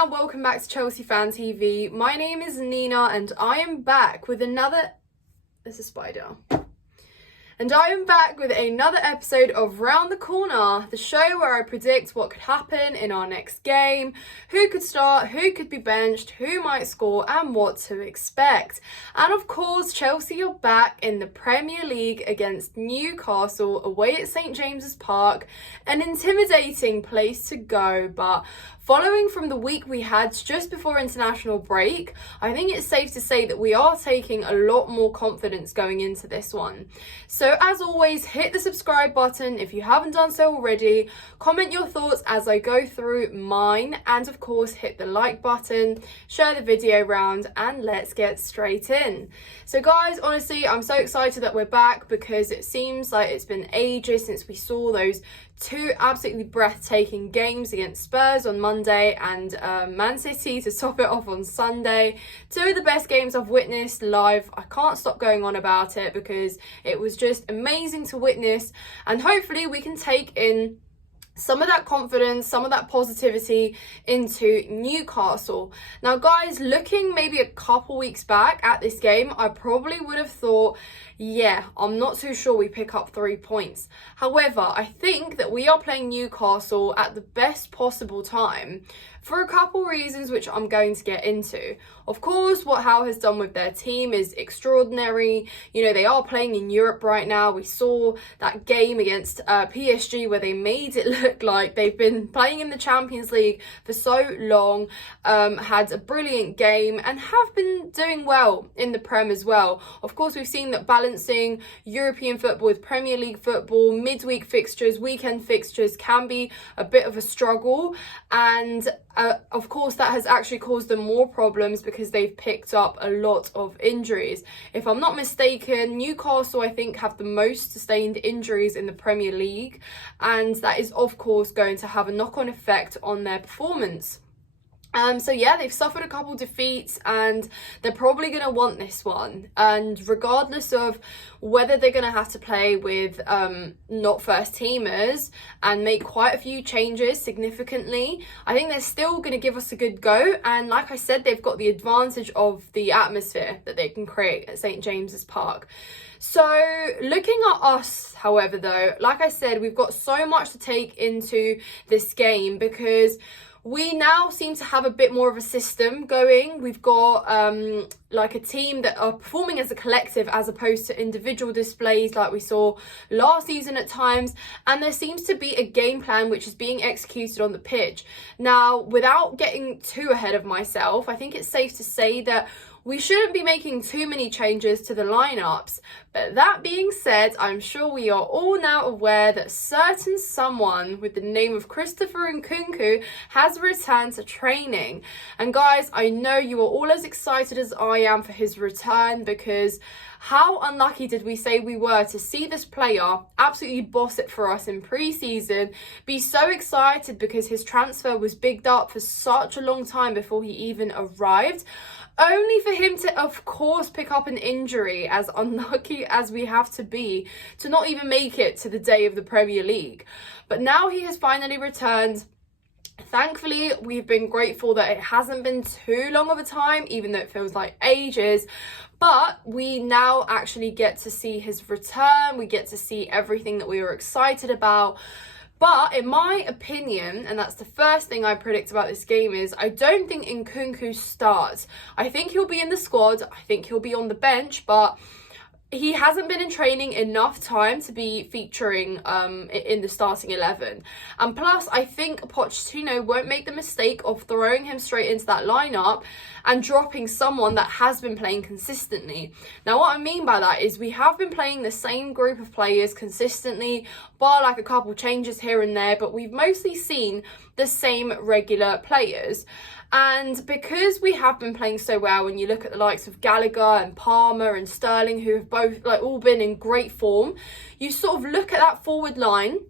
and welcome back to Chelsea Fan TV. My name is Nina and I am back with another... There's a spider. And I am back with another episode of Round the Corner, the show where I predict what could happen in our next game, who could start, who could be benched, who might score and what to expect. And of course, Chelsea are back in the Premier League against Newcastle away at St James's Park, an intimidating place to go, but following from the week we had just before international break, I think it's safe to say that we are taking a lot more confidence going into this one. So as always, hit the subscribe button if you haven't done so already, comment your thoughts as I go through mine, and of course hit the like button, share the video around, and let's get straight in. So guys, honestly, I'm so excited that we're back because it seems like it's been ages since we saw those two absolutely breathtaking games against Spurs on Monday and Man City to top it off on Sunday. Two of the best games I've witnessed live. I can't stop going on about it because it was just amazing to witness, and hopefully we can take in some of that confidence, some of that positivity into Newcastle. Now guys, looking maybe a couple weeks back at this game, I probably would have thought, yeah, I'm not too sure we pick up 3 points. However, I think that we are playing Newcastle at the best possible time for a couple reasons which I'm going to get into. Of course, what Howe has done with their team is extraordinary. You know, they are playing in Europe right now. We saw that game against PSG where they made it look like they've been playing in the Champions League for so long, had a brilliant game and have been doing well in the Prem as well. Of course, we've seen that balancing European football with Premier League football, midweek fixtures, weekend fixtures can be a bit of a struggle, and of course that has actually caused them more problems because they've picked up a lot of injuries. If I'm not mistaken, Newcastle I think have the most sustained injuries in the Premier League, and that is of course going to have a knock-on effect on their performance. So yeah, they've suffered a couple defeats and they're probably going to want this one. And regardless of whether they're going to have to play with not first teamers and make quite a few changes significantly, I think they're still going to give us a good go. And like I said, they've got the advantage of the atmosphere that they can create at St James's Park. So looking at us, however, though, like I said, we've got so much to take into this game because we now seem to have a bit more of a system going. We've got like a team that are performing as a collective as opposed to individual displays like we saw last season at times, and there seems to be a game plan which is being executed on the pitch. Now, without getting too ahead of myself, I think it's safe to say that we shouldn't be making too many changes to the lineups. But that being said, I'm sure we are all now aware that certain someone with the name of Christopher Nkunku has returned to training. And guys, I know you are all as excited as I am for his return, because how unlucky did we say we were to see this player absolutely boss it for us in pre-season, be so excited because his transfer was bigged up for such a long time before he even arrived, only for him to, of course, pick up an injury, as unlucky as we have to be, to not even make it to the day of the Premier League. But now he has finally returned. Thankfully, we've been grateful that it hasn't been too long of a time, even though it feels like ages. But we now actually get to see his return. We get to see everything that we were excited about. But in my opinion, and that's the first thing I predict about this game, is I don't think Nkunku starts. I think he'll be in the squad. I think he'll be on the bench, but he hasn't been in training enough time to be featuring in the starting 11. And plus, I think Pochettino won't make the mistake of throwing him straight into that lineup and dropping someone that has been playing consistently. Now, what I mean by that is we have been playing the same group of players consistently, bar like a couple changes here and there, but we've mostly seen the same regular players. And because we have been playing so well, when you look at the likes of Gallagher and Palmer and Sterling, who have both all been in great form, you sort of look at that forward line,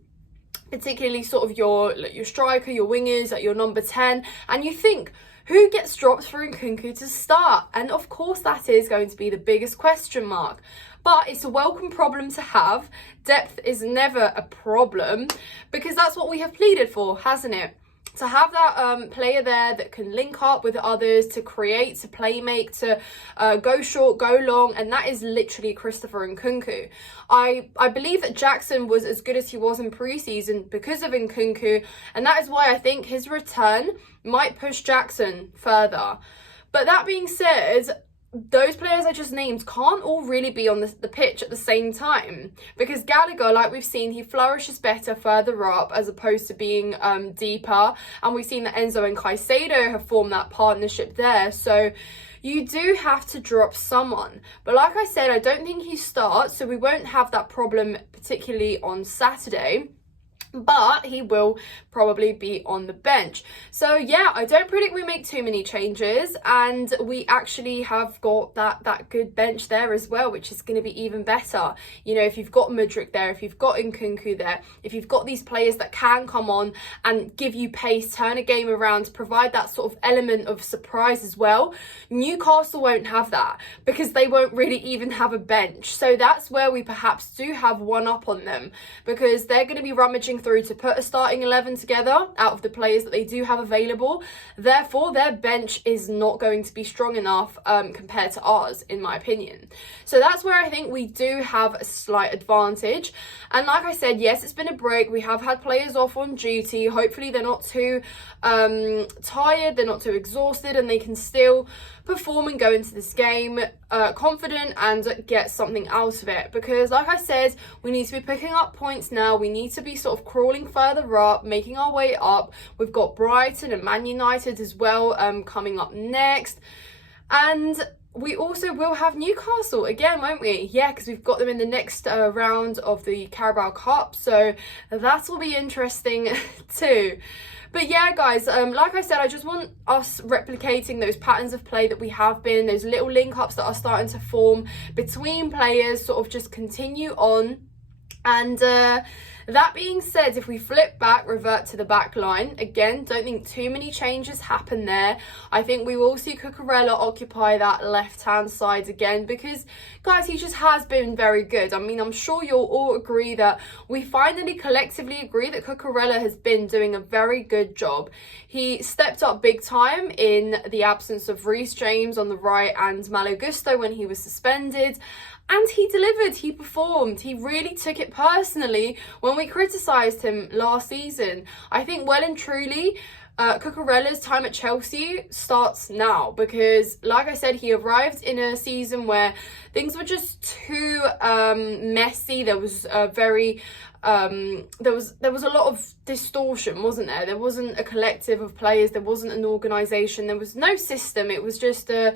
particularly sort of your striker, your wingers, at your number 10, and you think, who gets dropped for Nkunku to start? And of course that is going to be the biggest question mark. But it's a welcome problem to have. Depth is never a problem, because that's what we have pleaded for, hasn't it? to have that player there that can link up with others, to create, to play make, to go short, go long, and that is literally Christopher Nkunku. I believe that Jackson was as good as he was in pre-season because of Nkunku, and that is why I think his return might push Jackson further. But that being said, those players I just named can't all really be on the pitch at the same time, because Gallagher, like we've seen, he flourishes better further up as opposed to being deeper, and we've seen that Enzo and Caicedo have formed that partnership there. So you do have to drop someone, but like I said, I don't think he starts, so we won't have that problem particularly on Saturday. But he will probably be on the bench. So yeah, I don't predict we make too many changes, and we actually have got that good bench there as well, which is going to be even better. You know, if you've got Mudryk there, if you've got Nkunku there, if you've got these players that can come on and give you pace, turn a game around, provide that sort of element of surprise as well. Newcastle won't have that because they won't really even have a bench. So that's where we perhaps do have one up on them, because they're going to be rummaging through to put a starting 11 together out of the players that they do have available. Therefore, their bench is not going to be strong enough compared to ours, in my opinion. So that's where I think we do have a slight advantage. And like I said, yes, it's been a break. We have had players off on duty. Hopefully they're not too tired, they're not too exhausted, and they can still perform and go into this game confident and get something out of it. Because like I said, we need to be picking up points now. We need to be sort of crawling further up, making our way up. We've got Brighton and Man United as well coming up next, and we also will have Newcastle again, won't we? Yeah, because we've got them in the next round of the Carabao Cup, so that will be interesting too. But yeah, guys, like I said, I just want us replicating those patterns of play that we have been, those little link-ups that are starting to form between players, sort of just continue on. And that being said, if we flip back, revert to the back line, again, don't think too many changes happen there. I think we will see Cucurella occupy that left-hand side again because, guys, he just has been very good. I mean, I'm sure you'll all agree that we finally collectively agree that Cucurella has been doing a very good job. He stepped up big time in the absence of Reece James on the right and Malo Gusto when he was suspended. And he delivered, he performed, he really took it personally when we criticised him last season. I think well and truly, Cucurella's time at Chelsea starts now because, like I said, he arrived in a season where things were just too messy. There was there was a lot of distortion, wasn't there? There wasn't a collective of players, there wasn't an organisation, there was no system. It was just a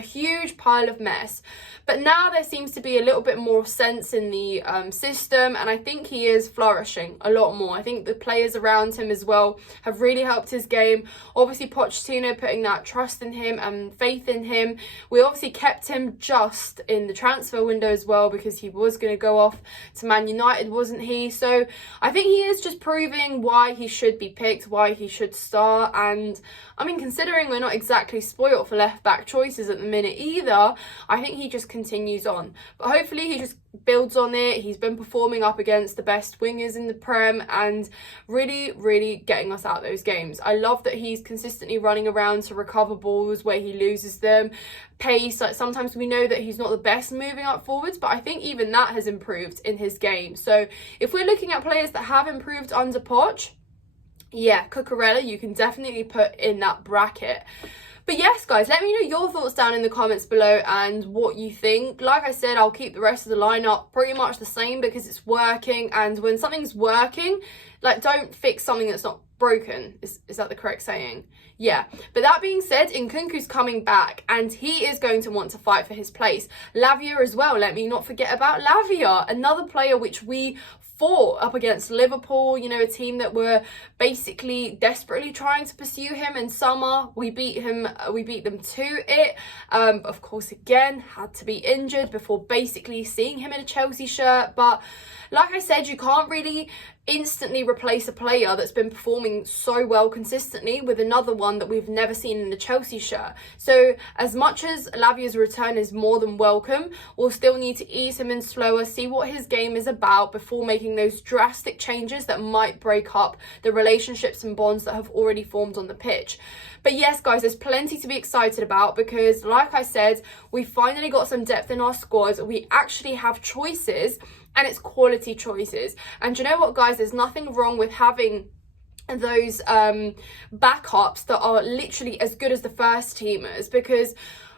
huge pile of mess. But now there seems to be a little bit more sense in the system, and I think he is flourishing a lot more. I think the players around him as well have really helped his game. Obviously Pochettino putting that trust in him and faith in him. We obviously kept him just in the transfer window as well because he was going to go off to Man United, wasn't he? So I think he is just proving why he should be picked, why he should start. And I mean, considering we're not exactly spoilt for left back choices at the minute either, I think he just continues on. But hopefully he just builds on it. He's been performing up against the best wingers in the Prem and really, really getting us out those games. I love that he's consistently running around to recover balls where he loses them. Pace, like sometimes we know that he's not the best moving up forwards, but I think even that has improved in his game. So if we're looking at players that have improved under Poch, yeah, Cucurella, you can definitely put in that bracket. But yes, guys, let me know your thoughts down in the comments below and what you think. Like I said, I'll keep the rest of the lineup pretty much the same because it's working. And when something's working, like, don't fix something that's not broken. Is that the correct saying? Yeah. But that being said, Nkunku's coming back and he is going to want to fight for his place. Lavia as well. Let me not forget about Lavia, another player which we fought up against Liverpool, you know, a team that were basically desperately trying to pursue him in summer. We beat them to it. Of course, again, had to be injured before basically seeing him in a Chelsea shirt. But like I said, you can't really instantly replace a player that's been performing so well consistently with another one that we've never seen in the Chelsea shirt. So as much as Lavia's return is more than welcome, we'll still need to ease him in slower, see what his game is about before making those drastic changes that might break up the relationships and bonds that have already formed on the pitch. But yes, guys, there's plenty to be excited about because, like I said, we finally got some depth in our squad. We actually have choices, and it's quality choices. And you know what, guys, there's nothing wrong with having those backups that are literally as good as the first teamers, because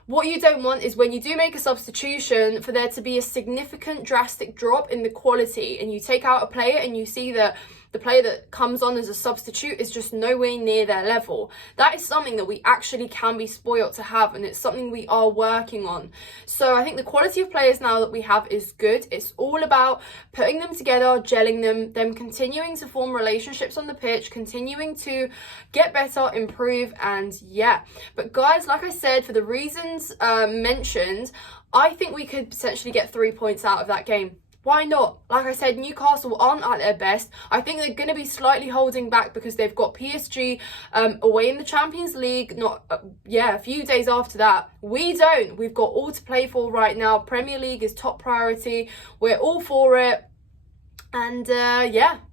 what you don't want is when you do make a substitution for there to be a significant drastic drop in the quality, and you take out a player and you see that the player that comes on as a substitute is just nowhere near their level. That is something that we actually can be spoiled to have, and it's something we are working on. So I think the quality of players now that we have is good. It's all about putting them together, gelling them continuing to form relationships on the pitch, continuing to get better, improve, and yeah. But guys, like I said, for the reasons mentioned, I think we could potentially get 3 points out of that game. Why not? Like I said, Newcastle aren't at their best. I think they're going to be slightly holding back because they've got PSG away in the Champions League. A few days after that. We don't. We've got all to play for right now. Premier League is top priority. We're all for it. And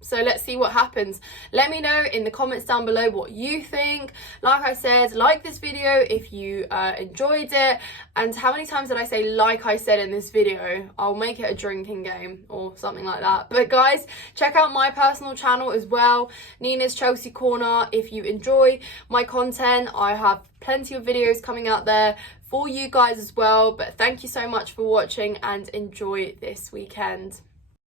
so let's see what happens. Let me know in the comments down below what you think. Like I said, like this video if you enjoyed it. And how many times did I say like I said in this video? I'll make it a drinking game or something like that. But guys, check out my personal channel as well, Nina's Chelsea Corner. If you enjoy my content, I have plenty of videos coming out there for you guys as well. But thank you so much for watching and enjoy this weekend.